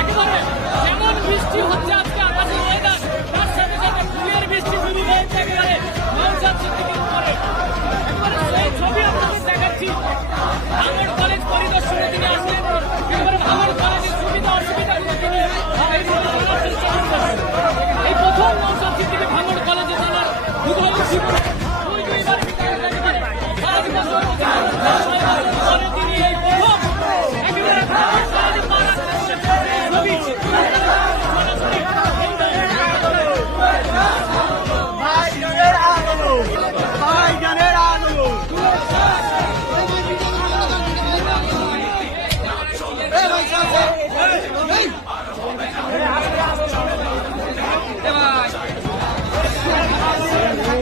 একেবারে যেমন বৃষ্টি হচ্ছে আজকে আকাশের ওয়েদার, তার সাথে সাথে ফুলের বৃষ্টি শুরু হয়েছে একেবারে নওশাদ সিদ্দিকীর উপরে। একেবারে সেই ছবি আপনাদের দেখাচ্ছি। ভাঙড় কলেজ পরিদর্শনে তিনি আসলেন, একেবারে ভাঙড় কলেজের সুবিধা অসুবিধাগুলো তিনি এই জানার চেষ্টা করবেন। এই প্রথম নওশাদ সিদ্দিকী ভাঙড় কলেজে জানার দুর্গম জীবনে দুইবার বিকাশ একেবারে 5 বছর পরে তিনি এই প্রথম একেবারে কলেজে পা রাখলেন। ছবি ভাইজানের আন্দোলন, ভাইজানের আন্দোলন। ভাই